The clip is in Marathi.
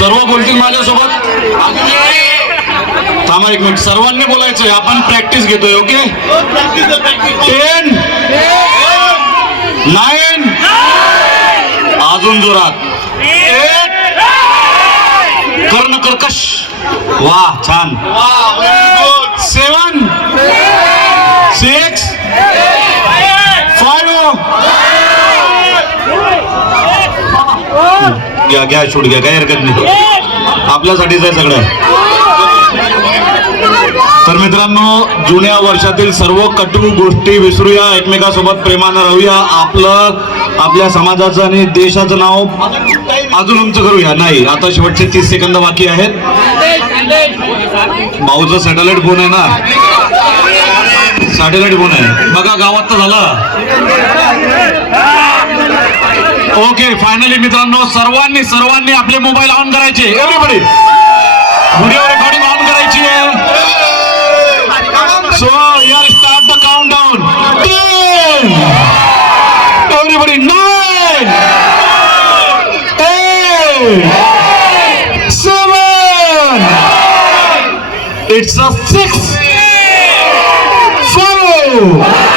सर्व बोलतील माझ्यासोबत. थांबा एक मिनिट, सर्वांनी बोलायचंय. आपण प्रॅक्टिस घेतोय. ओके, 10 9 अजून जोरात 8 कर्ण कर्कश. वा छान. 7 6 5 घ्या घ्या शूट घ्या, काही हरकत नाही, आपल्यासाठीच आहे सगळं. तर मित्रांनो, जुन्या वर्षातील सर्व कटू गोष्टी विसरूया, एकमेकांसोबत प्रेमानं राहूया. आपल्या समाजाचं आणि देशाचं नाव अजून उंच करूया. नाही, आता शेवटचे 30 सेकंद बाकी आहेत. भाऊचा सॅटेलाइट फोन आहे ना, सॅटेलाइट फोन आहे बघा, गावात तर झालं. ओके, फायनली मित्रांनो, सर्वांनी आपले मोबाईल ऑन करायचे. एव्हरीबडी व्हिडिओ रेकॉर्डिंग ऑन करायची आहे. So here start the countdown. 10 everybody 9 8 7 It's a 6 5